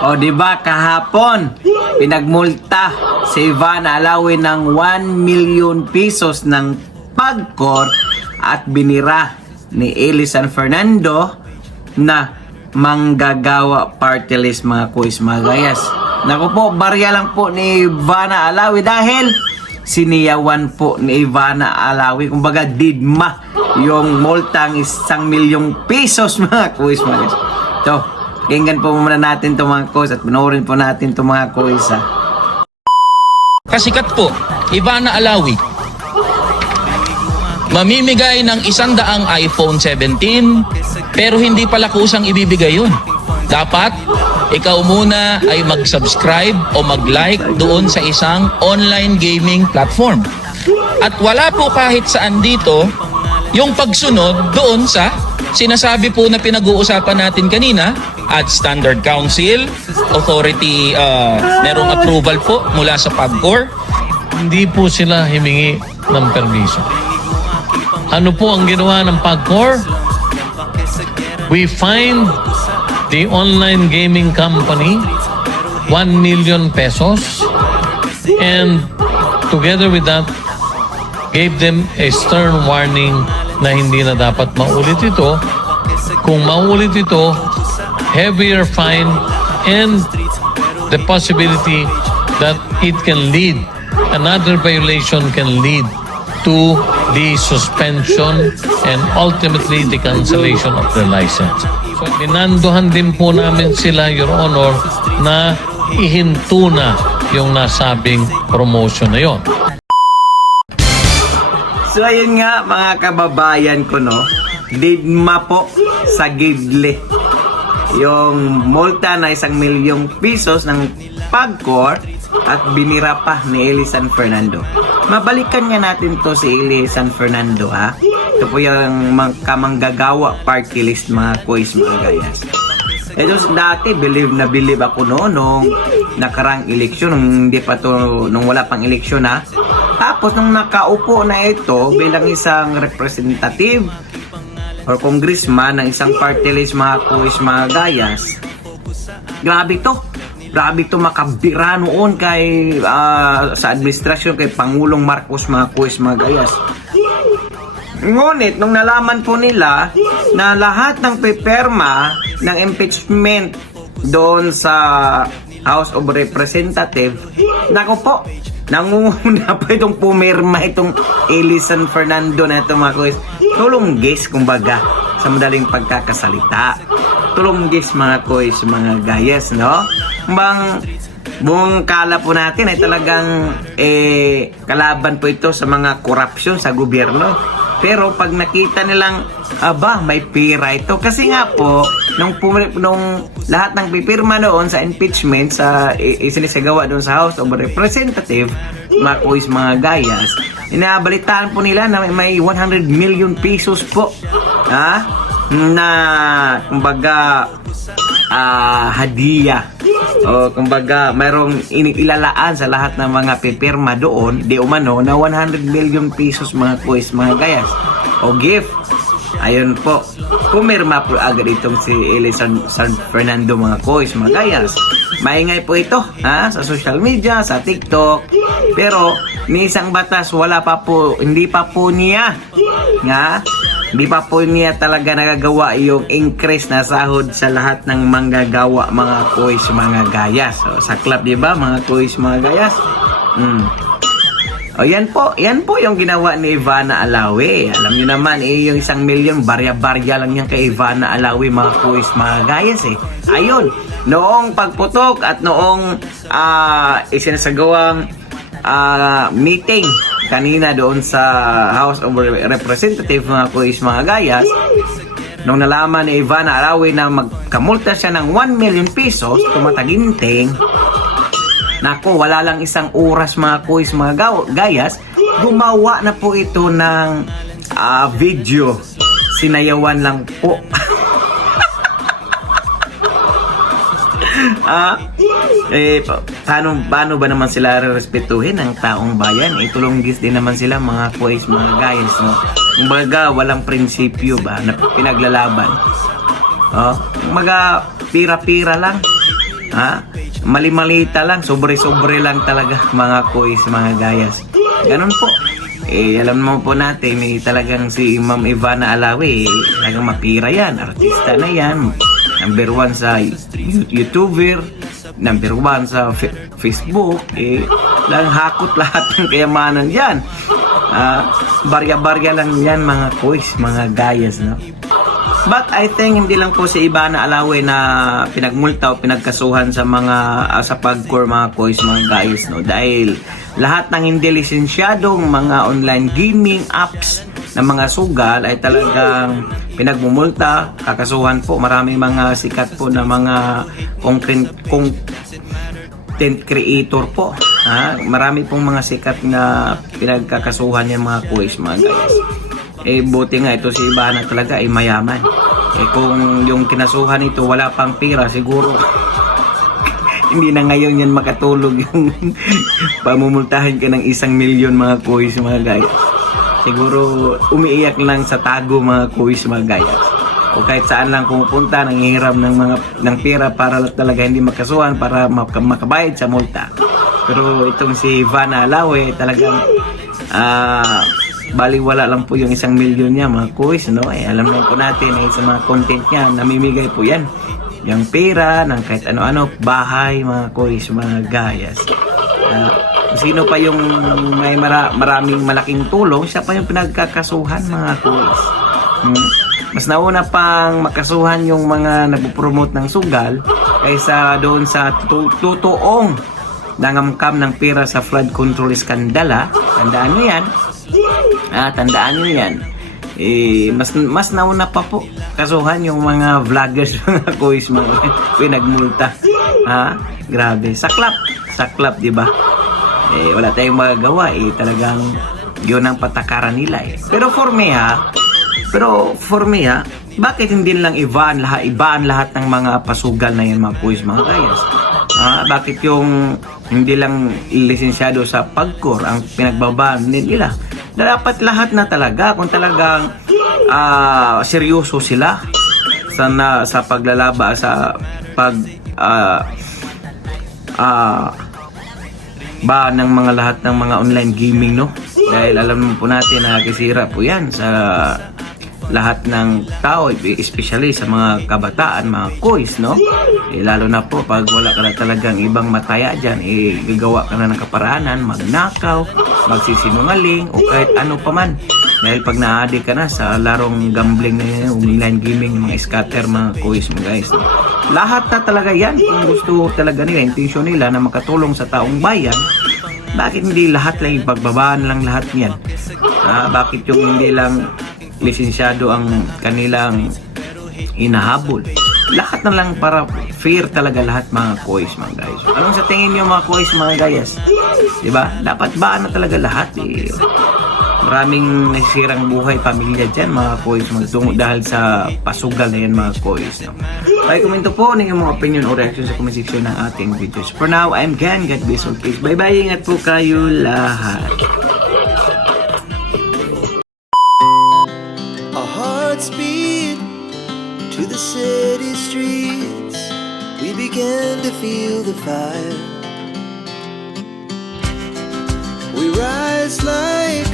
O di ba kahapon pinagmulta si Ivana Alawi ng 1 million pesos ng pagkor at binira ni Eli San Fernando na manggagawa party list mga kuis mga gayas. Naku po, barya lang po ni Ivana Alawi dahil siniyawan po ni Ivana Alawi. Kumbaga didma yung multang 1 milyong pesos mga kuis mga gayas. So, pakinggan po muna natin itong mga kuis at panoorin po natin itong mga kuis ha. Kasikat po, Ivana Alawi. Mamimigay ng 100 iPhone 17 pero hindi pala kusang ibibigay yun. Dapat ikaw muna ay mag-subscribe o mag-like doon sa isang online gaming platform. At wala po kahit saan dito yung pagsunod doon sa sinasabi po na pinag-uusapan natin kanina at Standard Council, Authority, merong approval po mula sa PAGCOR. Hindi po sila himingi ng permiso. Ano po ang ginawa ng PAGCOR? We fined the online gaming company 1 million pesos and together with that gave them a stern warning na hindi na dapat maulit ito. Kung maulit ito, heavier fine and the possibility that it can lead, another violation can lead to the suspension and ultimately the cancellation of their license. So, minandohan din po namin sila, Your Honor, na ihinto na yung nasabing promotion na yon. So ayun nga mga kababayan ko no, didma po sa Gidle yung multa na 1 milyong pesos ng PAGCOR at binira pa ni Eli San Fernando. Mabalikan nga natin to si Eli San Fernando ha. Ito po yung kamanggagawa party list mga kuis mga gayas. Ito dati believe na believe ako noon nung nakarang eleksyon, nung wala pang eleksyon ha. Tapos nung nakaupo na ito bilang isang representative or congressman ng isang party list mga kuis mga gayas, grabe to makabira noon kay sa administrasyon kay Pangulong Marcos mga kuis mga gayas. Ngunit nung nalaman po nila na lahat ng peperma ng impeachment doon sa House of Representatives, nako po, nangunguna pa itong pumirma itong Eli San Fernando na ito mga kuis. Tulunggis kumbaga sa madaling pagkakasalita. Tulunggis mga kuis mga gayas no. Buong kala po natin ay talagang kalaban po ito sa mga korupsyon sa gobyerno. Pero pag nakita nilang may pira ito kasi nga po nung lahat ng pipirma noon sa impeachment sa isinisagawa doon sa House of Representatives mga kuis mga gayas, inabalitaan po nila na may 100 million pesos po na kumbaga hadiah o kumbaga mayroong ilalaan sa lahat ng mga pipirma doon di umano na 100 million pesos mga kuis mga gayas o gift. Ayun po, pumirma po agad itong si Eli San Fernando mga kuis mga gayas. Maingay po ito sa social media, sa TikTok, pero may isang batas hindi pa po niya talaga nagagawa yung increase na sahod sa lahat ng manggagawa mga kuis mga gayas. So, sa club diba mga kuis mga gayas? O yan po yung ginawa ni Ivana Alawi. Alam niyo naman yung 1 milyon barya-barya lang yan kay Ivana Alawi mga kuis mga gayas Ayun, noong pagputok at noong isinasagawang meeting kanina doon sa House of Representatives mga kuis mga gayas, nung nalaman ni Ivana Alawi na magkamulta siya ng 1 million pesos tumataginting, nako, wala lang isang oras mga kuis mga gayas, gumawa na po ito ng video. Sinayawan lang po. Paano ba naman sila respetuhin ng taong bayan? Tulunggis din naman sila mga kuis mga gayas no? Kumbaga walang prinsipyo ba na pinaglalaban. Kumbaga pira-pira lang. Ha? Mali-malita lang, sobre-sobre lang talaga mga kuis, mga gayas. Ganun po. Alam mo po natin, talagang si Ma'am Ivana Alawi, talagang mapira yan, artista na yan. Number 1 sa YouTuber, number 1 sa Facebook, lang hakot lahat ng kayamanan yan. Barya-barya lang yan mga kuis, mga gayas, no? But I think hindi lang po si Ivana Alawi na pinagmulta o pinagkasuhan sa mga sa pagcore mga kuis, mga guys, no, dahil lahat ng hindi lisensyadong mga online gaming apps ng mga sugal ay talagang pinagmumulta, kakasuhan po. Maraming mga sikat po na mga content creator po. Marami pong mga sikat na pinagkakasuhan yung mga kuis, mga guys. Buti nga ito si Ivana talaga ay mayaman. Kung yung kinasuhan ito wala pang pera, siguro hindi na ngayon yan makatulog yung pamumultahan ka ng 1 milyon mga kuis, mga guys. Siguro umiiyak lang sa tago mga kuis, mga guys. O kahit saan lang pumupunta, nanghihiram ng pera para talaga hindi makasuhan, para makabayad sa multa. Pero itong si Ivana Alawi talagang baliwala lang po yung 1 milyon niya mga kuis, no? Alam naman po natin sa mga content niya, namimigay po yan yung pera ng kahit ano-ano, bahay mga kuis, mga gayas. Sino pa yung may maraming malaking tulong, siya pa yung pinagkakasuhan mga kuis. Mas nauna pang makasuhan yung mga nagpo-promote ng sugal kaysa doon sa totoong nangamkam ng pera sa flood control skandala. Tandaan nyo yan. Tandaan nyo yan. Mas nauna pa po kasuhan yung mga vloggers, mga kuis, mga pinagmulta. Grabe. Saklap, di ba? Wala tayong magagawa. Talagang yun ang patakaran nila. Pero for me, bakit hindi lang ibaan lahat ng mga pasugal na yan mga kuis, mga kayas? Bakit yung hindi lang lisensyado sa pagcore ang pinagbabaan nila? Dapat lahat na talaga, kung talagang seryoso sila sa paglalaba sa ba ng mga lahat ng mga online gaming, no? Dahil alam po natin na kisira po yan sa lahat ng tao, especially sa mga kabataan, mga kuis, no? Lalo na po pag wala ka na talagang ibang mataya dyan, gagawa ka na ng kaparaanan, magnakaw, magsisinungaling, o kahit ano pa man. Dahil pag na-addict ka na sa larong gambling na yan, online gaming, mga scatter, mga kuis, mga guys, no? Lahat na talaga yan, kung gusto talaga nila, intensyon nila na makatulong sa taong bayan, bakit hindi lahat lang ipagbabaan lang lahat niyan? Bakit yung hindi lang lisensyado ang kanilang inahabol? Lahat na lang para fair talaga lahat mga kuis, mga guys. Anong sa tingin nyo mga kuis, mga gayas? Diba? Dapat baan na talaga lahat? Maraming nasisirang buhay, pamilya dyan mga kuis, dahil sa pasugal na yan mga kuis, no? Komento po ng mga opinion o reaction sa comment section ng ating videos. For now, I'm Ken. God bless all. Peace. Bye-bye. Ingat po kayo lahat. Speed to the city streets, we began to feel the fire. We rise like